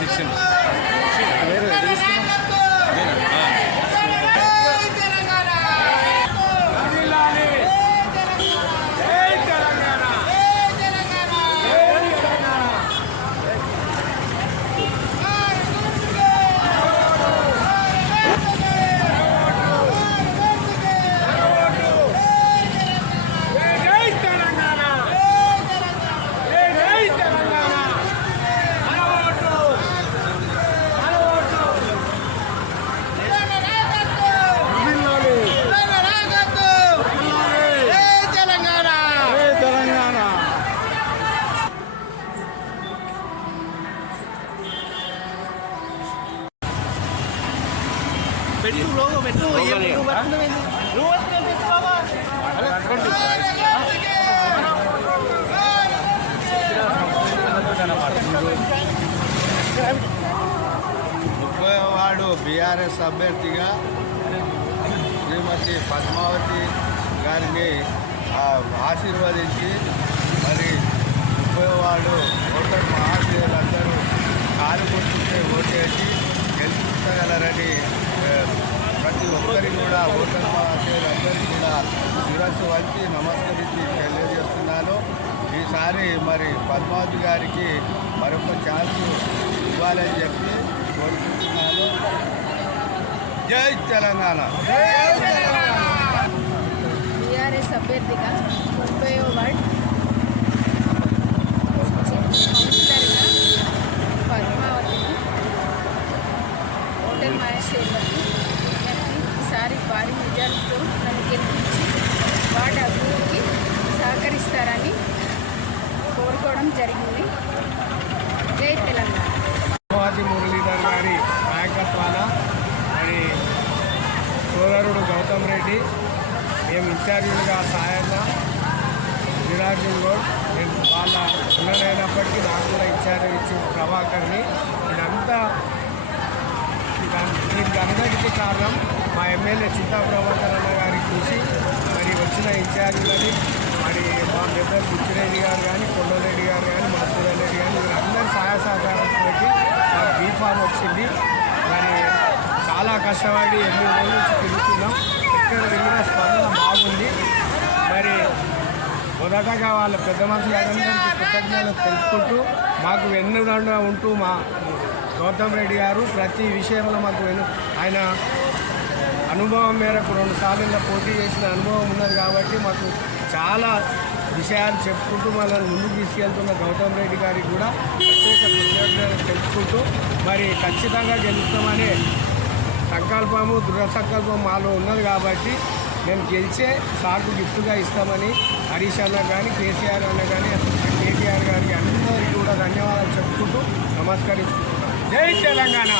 seçim. ముప్పై వాడు బీఆర్ఎస్ అభ్యర్థిగా శ్రీమతి పద్మావతి గారిని ఆ, ఆశీర్వదించి మరి ముప్పై వాడు ఓటర్ మహాశయులందరూ కాలు గుర్తుకే ఓటేసి గెలిపించగలరని ఆ, ప్రతి ఒక్కరికి కూడా ఓటర్ మహాశయులందరికీ కూడా శిరస్సు వంచి నమస్కరించి తెలియజేస్తున్నాను. ఈసారి మరి పద్మావతి గారికి మరొక ఛాన్స్ ఇవ్వాలని చెప్పి కోరుకుంటున్నాను. జై తెలంగాణ. టీఆర్ఎస్ అభ్యర్థిగా ముప్పై వార్డ్. కౌన్సిలర్గా పద్మావతిని హోటల్ మహేశ్వరులకు ఈసారి భారీ మెజార్టీతో నన్ను గెలిపించి వార్డు అభివృద్ధికి సహకరిస్తారని కోరుకోవడం జరిగింది. జై తెలంగాణ. మురళీధర్ గారి నాయకత్వాన మరి సోదరుడు గౌతమ్ రెడ్డి మేము ఇన్ఛార్జీలుగా సాయన్న విరాజుల్ రోడ్ నేను వాళ్ళ ఉన్నదైనప్పటికీ నాకు కూడా ఇన్ఛార్జ్ ఇచ్చిన ప్రభాకర్ని. ఇదంతా దీనికి అందరికీ కారణం మా ఎమ్మెల్యే చింతా ప్రభాకర్ అన్న గారి చూసి మరి వచ్చిన ఇన్ఛార్జీలని మరి మా పెద్దలు బుచ్చిరెడ్డి గారు కానీ కొండరెడ్డి గారు కానీ మసూరెడ్డి కానీ వీళ్ళందరి సహాయ సహకారంతో మాకు బీఫామ్ వచ్చింది. మరి చాలా కష్టపడి ఎన్ని రోజుల నుంచి తిరుగుతున్నాం. ఎక్కడ వెళ్ళిన స్పందన బాగుంది. మరి మొదటగా వాళ్ళ పెద్ద మనుషులందరికీ కృతజ్ఞతలు తెలుపుకుంటూ మాకు వెన్నుదండ ఉంటూ మా గౌతమ్ రెడ్డి గారు ప్రతి విషయంలో మాకు వెను ఆయన అనుభవం మేరకు రెండు సార్లు పోటీ చేసిన అనుభవం ఉన్నది కాబట్టి మాకు చాలా విషయాలు చెప్పుకుంటూ మనల్ని ముందుకు తీసుకెళ్తున్న గౌతమ్ రెడ్డి గారికి కూడా ప్రత్యేక కృతజ్ఞతలు తెలుసుకుంటూ మరి ఖచ్చితంగా గెలుస్తామనే సంకల్పము దృఢ సంకల్పం మాలో ఉన్నది కాబట్టి మేము గెలిచే సాకు గిఫ్ట్గా ఇస్తామని హరీష్ అన్న కానీ కేసీఆర్ అన్న కానీ కేటీఆర్ గారికి అందరికీ కూడా ధన్యవాదాలు చెప్పుకుంటూ నమస్కరించుకుంటున్నాం. జై తెలంగాణ!